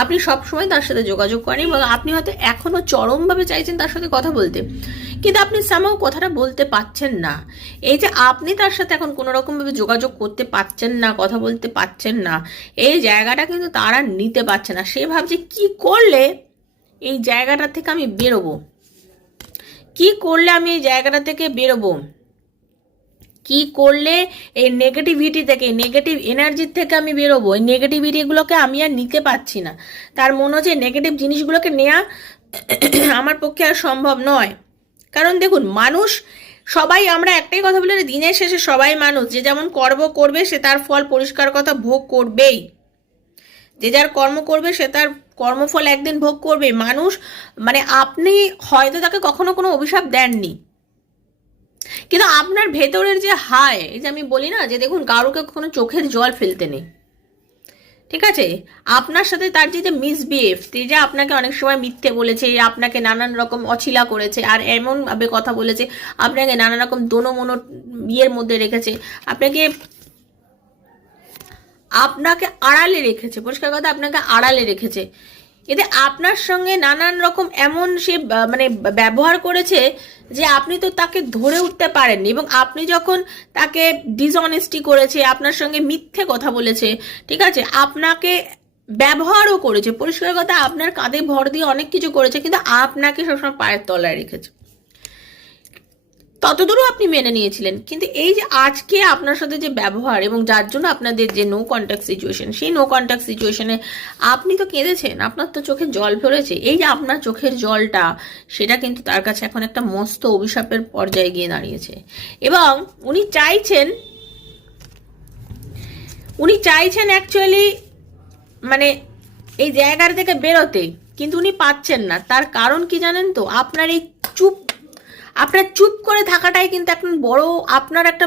আপনি সবসময় তার সাথে যোগাযোগ করেন এবং আপনি হয়তো এখনো চরমভাবে চাইছেন তার সাথে কথা বলতে, কিন্তু আপনি সামাও কথাটা বলতে পারছেন না। এই যে আপনি তার সাথে এখন কোনো রকমভাবে যোগাযোগ করতে পারছেন না, কথা বলতে পারছেন না, এই জায়গাটা কিন্তু তারা নিতে পারছে না। সে ভাবছে কি করলে এই জায়গাটা থেকে আমি বেরোবো, কি করলে আমি এই জায়গাটা থেকে বেরোবো, কি করলে এই নেগেটিভিটি থেকে, নেগেটিভ এনার্জির থেকে আমি বেরোবো। এই নেগেটিভিটিগুলোকে আমি আর নিতে পারছি না। তার মনে হচ্ছে নেগেটিভ জিনিসগুলোকে নেওয়া আমার পক্ষে আর সম্ভব নয়। কারণ দেখুন, মানুষ সবাই, আমরা একটাই কথা বলি, দিনের শেষে সবাই মানুষ, যে যেমন কর্ম করবে সে তার ফল পরিষ্কার কথা ভোগ করবেই। যে যার কর্ম করবে সে তার কর্মফল একদিন ভোগ করবে। মানুষ মানে আপনি হয়তো তাকে কখনো কোনো অভিশাপ দেননি, কিন্তু আপনার ভেতরের যে হায়, এই যে আমি বলি না যে দেখুন কারোকে কখনো চোখের জল ফেলতে নেই, ঠিক আছে? আপনার সাথে তার যে মিসবিহেভ, যে আপনাকে অনেক সময় মিথ্যে বলেছে, আপনাকে নানান রকম অছিলা করেছে, আর এমন ভাবে কথা বলেছে, আপনাকে নানা রকম দোনো মনো ইয়ের মধ্যে রেখেছে, আপনাকে আপনাকে আড়ালে রেখেছে, পরিষ্কার কথা আপনাকে আড়ালে রেখেছে। এতে আপনার সঙ্গে নানান রকম এমন সে মানে ব্যবহার করেছে যে আপনি তো তাকে ধরে উঠতে পারেননি। এবং আপনি যখন তাকে ডিসঅনেস্টি করেছে, আপনার সঙ্গে মিথ্যে কথা বলেছে, ঠিক আছে, আপনাকে ব্যবহারও করেছে, পরিষ্কার কথা আপনার কাঁধে ভর দিয়ে অনেক কিছু করেছে, কিন্তু আপনাকে সবসময় পায়ের তলায় রেখেছে, ততদূরও আপনি মেনে নিয়েছিলেন। কিন্তু এই যে আজকে আপনার সাথে যে ব্যবহার, এবং যার জন্য আপনাদের যে নো কন্ট্যাক্ট সিচুয়েশন, সেই নো কন্ট্যাক্ট সিচুয়েশনে আপনি তো কেঁদেছেন, আপনার তো চোখে জল ফেলেছে। এই যে আপনার চোখের জলটা, সেটা কিন্তু তার কাছে এখন একটা মস্ত অভিশাপের পর্যায়ে গিয়ে দাঁড়িয়েছে। এবং উনি চাইছেন অ্যাকচুয়ালি মানে এই জায়গার থেকে বেরোতে, কিন্তু উনি পাচ্ছেন না। তার কারণ কি জানেন তো? আপনার চুপ করে থাকাটাই কিন্তু এখন বড় আপনার একটা